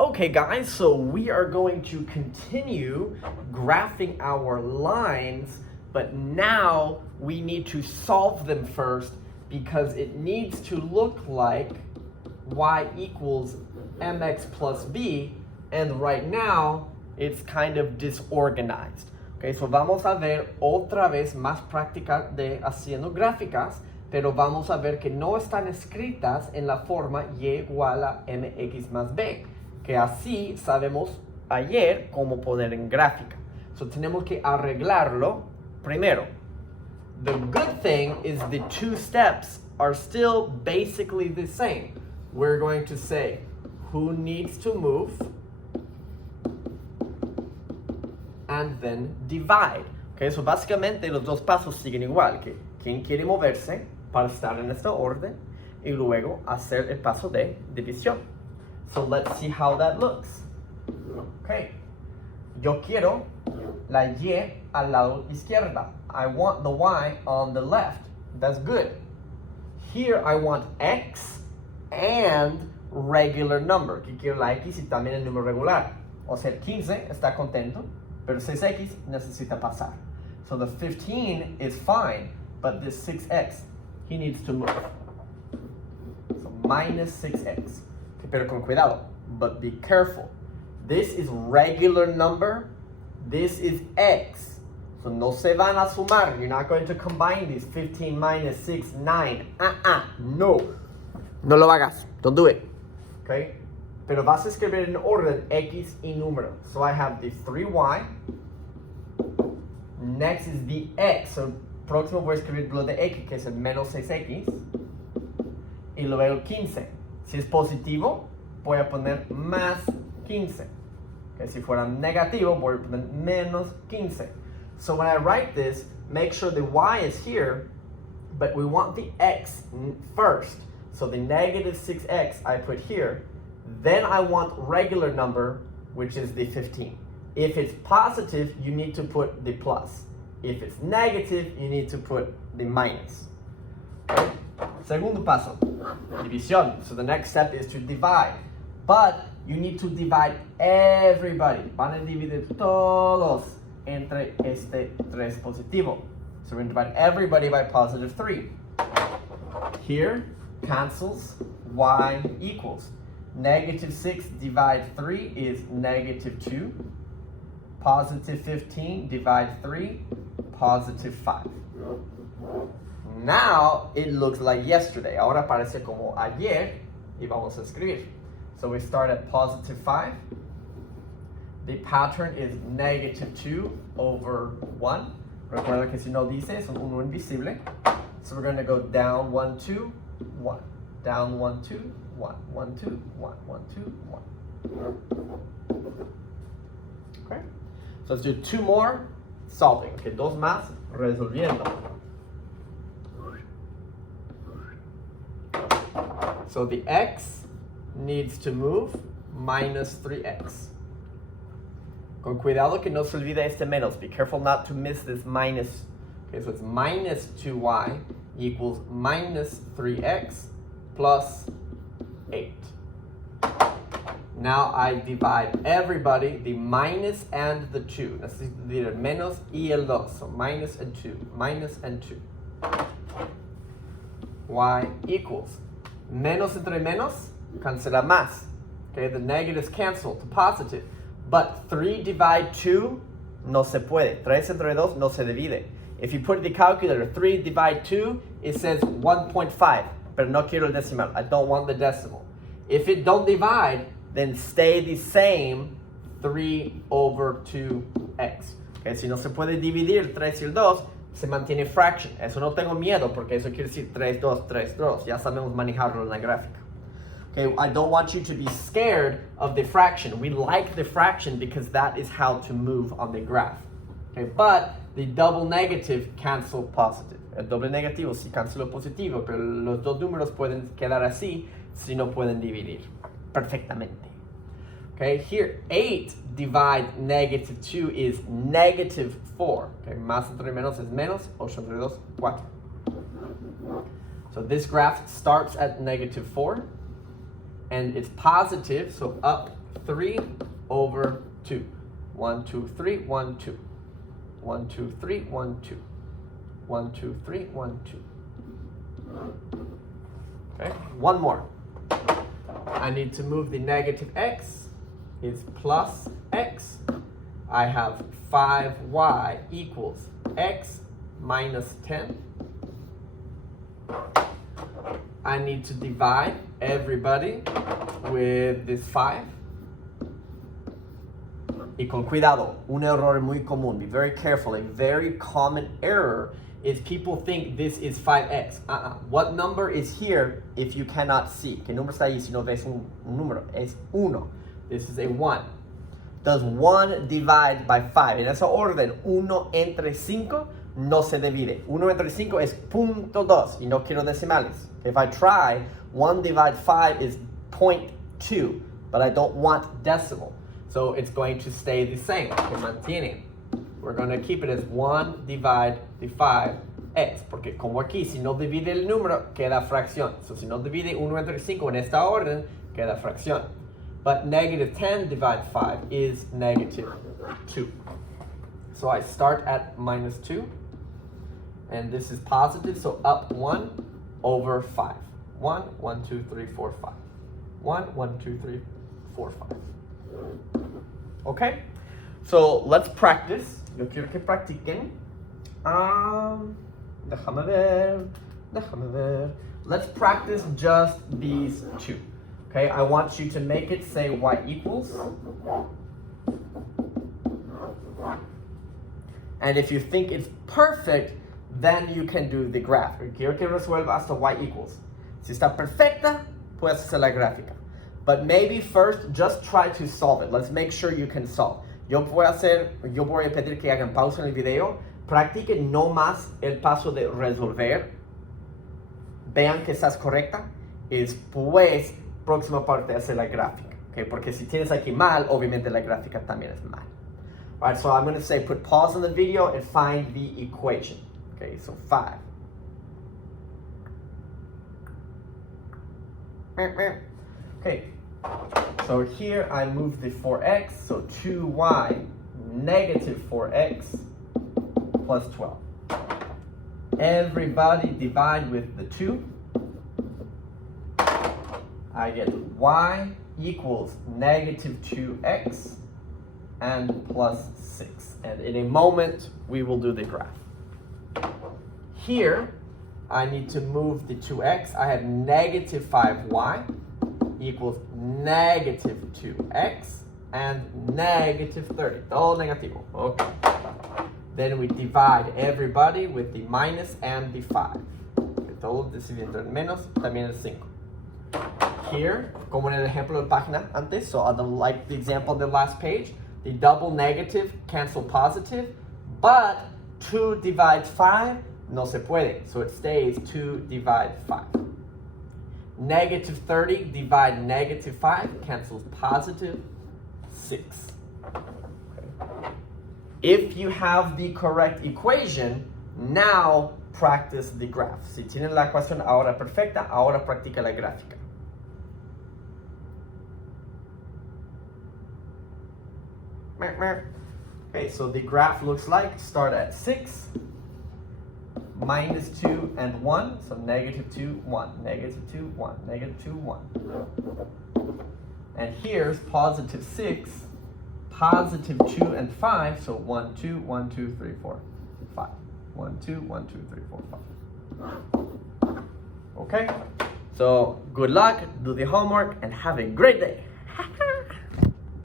Okay guys, so we are going to continue graphing our lines, but now we need to solve them first because it needs to look like y equals mx plus b, and right now it's kind of disorganized. Okay, so vamos a ver otra vez más práctica de haciendo gráficas, pero vamos a ver que no están escritas en la forma y igual a mx más b, que así sabemos ayer cómo poner en gráfica. So tenemos que arreglarlo primero. The good thing is the two steps are still basically the same. We're going to say who needs to move and then divide. Okay, so básicamente los dos pasos siguen igual, que quién quiere moverse para estar en esta orden y luego hacer el paso de división. So let's see how that looks. Okay, yo quiero la y al lado izquierda. I want the y on the left. That's good. Here I want x and regular number, que quiero la x y también el número regular. O sea, 15 está contento, pero 6x necesita pasar. So the 15 is fine, but this 6x, he needs to move. So minus 6x. Pero con cuidado, but be careful. This is regular number, this is x. So no se van a sumar. You're not going to combine these. 15 minus 6, 9. No. No lo hagas. Don't do it. Okay? Pero vas a escribir en orden x y número. So I have the 3y. Next is the x. So próximo voy a escribir lo de x, que es el menos 6x. Y luego el 15. Si es positivo, voy a poner más 15. Okay, si fuera negativo, voy a poner menos 15. So when I write this, make sure the y is here, but we want the x first. So the negative 6x I put here. Then I want regular number, which is the 15. If it's positive, you need to put the plus. If it's negative, you need to put the minus. Okay? Segundo paso, división. So the next step is to divide. But you need to divide everybody. Van a dividir todos entre este 3 positivo. So we're going to divide everybody by positive 3. Here, cancels, y equals. Negative 6 divide 3 is negative 2. Positive 15 divide 3, positive 5. Now it looks like yesterday. Ahora parece como ayer y vamos a escribir. So we start at positive 5. The pattern is negative 2 over 1. Recuerda que si no dice es un 1 invisible. So we're going to go down 1, 2, 1. Down 1, 2, 1. 1, 2, 1. 1, 2, 1. Okay. So let's do 2 more solving. Okay, dos más resolviendo. So the x needs to move minus 3x. Con cuidado que no se olvide este menos. Be careful not to miss this minus. Okay, so it's minus 2y equals minus 3x plus 8. Now I divide everybody, the minus and the 2. Necesito dividir menos y el 2. So minus and 2, minus and 2. Y equals. Menos entre menos, cancela más. Okay, the negatives cancel to positive. But 3 divide 2, no se puede. 3 entre 2 no se divide. If you put in the calculator, 3 divide 2, it says 1.5. Pero no quiero el decimal. I don't want the decimal. If it don't divide, then stay the same 3 over 2x. Okay, si no se puede dividir 3 y el 2, se mantiene fraction. Eso no tengo miedo porque eso quiere decir 3, 2, 3, 2. Ya sabemos manejarlo en la gráfica. Okay, I don't want you to be scared of the fraction. We like the fraction because that is how to move on the graph. Okay, but the double negative cancel positive. El doble negativo sí cancela positivo, pero los dos números pueden quedar así si no pueden dividir perfectamente. Okay, here 8 divide negative 2 is negative 4. Okay, más entre menos es menos, 8 entre 2, 4. So this graph starts at negative 4 and it's positive, so up 3 over 2. 1, 2, 3, 1, 2. 1, 2, 3, 1, 2. 1, 2, 3, 1, 2. Okay, one more. I need to move the negative x is plus x. I have 5y equals x minus 10. I need to divide everybody with this 5. Y con cuidado, un error muy común. Be very careful. A very common error is people think this is 5x. What number is here if you cannot see? ¿Qué número está ahí si no ves un número? Es 1. This is a 1. Does 1 divide by 5? En esa orden, 1 entre 5 no se divide. 1 entre 5 es 0.2 y no quiero decimales. If I try, 1 divide 5 is 0.2, but I don't want decimal. So it's going to stay the same. Se mantiene. We're going to keep it as 1 divide the 5x. Porque como aquí, si no divide el número, queda fracción. So si no divide 1 entre 5 en esta orden, queda fracción. But negative 10 divided 5 is negative 2. So I start at minus 2. And this is positive, so up 1 over 5. 1, 1, 2, 3, 4, 5. 1, 1, 2, 3, 4, 5. Okay? So let's practice. Yo quiero que practiquen. Déjame ver. Let's practice just these two. Okay, I want you to make it say y equals. And if you think it's perfect, then you can do the graph. Quiero que resuelva hasta y equals. Si está perfecta, puedes hacer la gráfica. But maybe first, just try to solve it. Let's make sure you can solve. Yo voy a pedir que hagan pausa en el video. Practiquen no más el paso de resolver. Vean que estás correcta. Y después, próxima parte, hacer la gráfica. Okay? Porque si tienes aquí mal, obviamente la gráfica también es mal. Alright, so I'm going to say put pause on the video and find the equation. Okay, so 5. Okay, so here I move the 4x, so 2y negative 4x plus 12. Everybody divide with the 2. I get y equals negative 2x and plus 6. And in a moment, we will do the graph. Here, I need to move the 2x. I have negative 5y equals negative 2x and negative 30. Todo negativo. Okay. Then we divide everybody with the minus and the 5. Okay, todo dividiendo el menos, también el 5. Here, como en el ejemplo de página antes, so like the example on the last page, the double negative cancel positive, but 2 divides 5, no se puede, so it stays 2 divide 5. Negative 30 divide negative 5 cancels positive 6. Okay. If you have the correct equation, now practice the graph. Si tienen la ecuación ahora perfecta, ahora practica la gráfica. Okay, so the graph looks like start at 6, minus 2 and 1, so negative 2, 1, negative 2, 1, negative 2, 1. And here's positive 6, positive 2 and 5, so 1, 2, 1, 2, 3, 4, 5. 1, 2, 1, 2, 3, 4, 5. Okay, so good luck, do the homework, and have a great day.